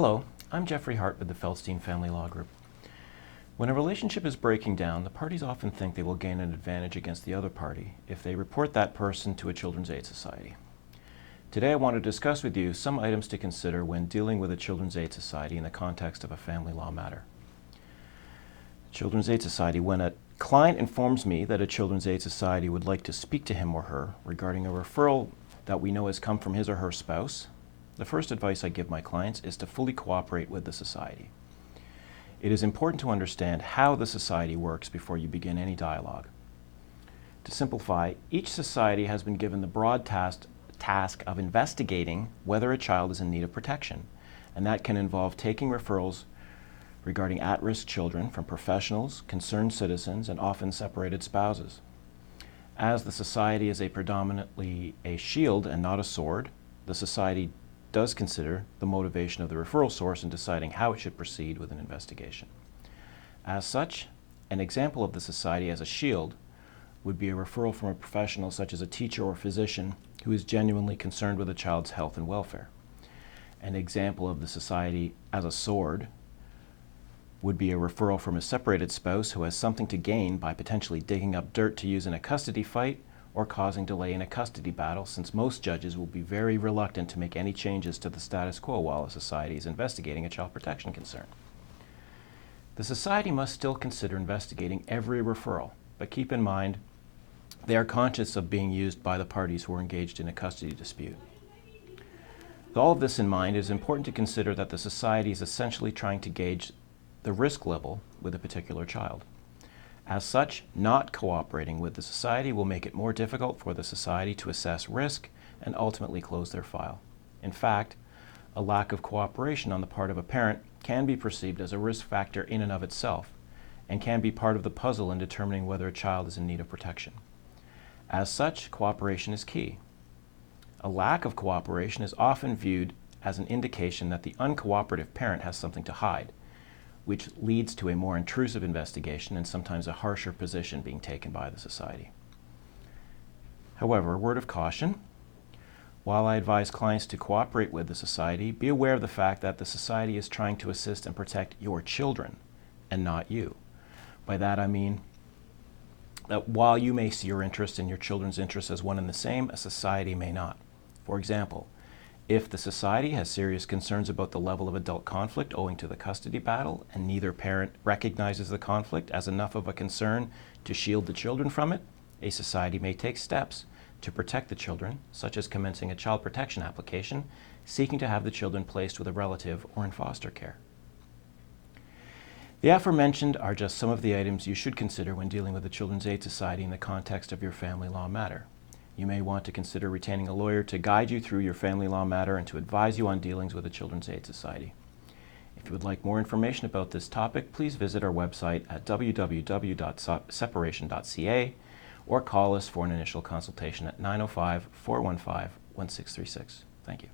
Hello, I'm Jeffrey Hart with the Feldstein Family Law Group. When a relationship is breaking down, the parties often think they will gain an advantage against the other party if they report that person to a Children's Aid Society. Today I want to discuss with you some items to consider when dealing with a Children's Aid Society in the context of a family law matter. Children's Aid Society, when a client informs me that a Children's Aid Society would like to speak to him or her regarding a referral that we know has come from his or her spouse, the first advice I give my clients is to fully cooperate with the society. It is important to understand how the society works before you begin any dialogue. To simplify, each society has been given the broad task of investigating whether a child is in need of protection, and that can involve taking referrals regarding at-risk children from professionals, concerned citizens, and often separated spouses. As the society is predominantly a shield and not a sword, the society does consider the motivation of the referral source in deciding how it should proceed with an investigation. As such, an example of the society as a shield would be a referral from a professional such as a teacher or physician who is genuinely concerned with a child's health and welfare. An example of the society as a sword would be a referral from a separated spouse who has something to gain by potentially digging up dirt to use in a custody fight or causing delay in a custody battle, since most judges will be very reluctant to make any changes to the status quo while a society is investigating a child protection concern. The society must still consider investigating every referral, but keep in mind they are conscious of being used by the parties who are engaged in a custody dispute. With all of this in mind, it is important to consider that the society is essentially trying to gauge the risk level with a particular child. As such, not cooperating with the society will make it more difficult for the society to assess risk and ultimately close their file. In fact, a lack of cooperation on the part of a parent can be perceived as a risk factor in and of itself and can be part of the puzzle in determining whether a child is in need of protection. As such, cooperation is key. A lack of cooperation is often viewed as an indication that the uncooperative parent has something to hide, which leads to a more intrusive investigation and sometimes a harsher position being taken by the society. However, a word of caution: while I advise clients to cooperate with the society, be aware of the fact that the society is trying to assist and protect your children and not you. By that I mean that while you may see your interest and your children's interests as one and the same, a society may not. For example, if the society has serious concerns about the level of adult conflict owing to the custody battle and neither parent recognizes the conflict as enough of a concern to shield the children from it, a society may take steps to protect the children, such as commencing a child protection application, seeking to have the children placed with a relative or in foster care. The aforementioned are just some of the items you should consider when dealing with the Children's Aid Society in the context of your family law matter. You may want to consider retaining a lawyer to guide you through your family law matter and to advise you on dealings with the Children's Aid Society. If you would like more information about this topic, please visit our website at www.separation.ca or call us for an initial consultation at 905-415-1636. Thank you.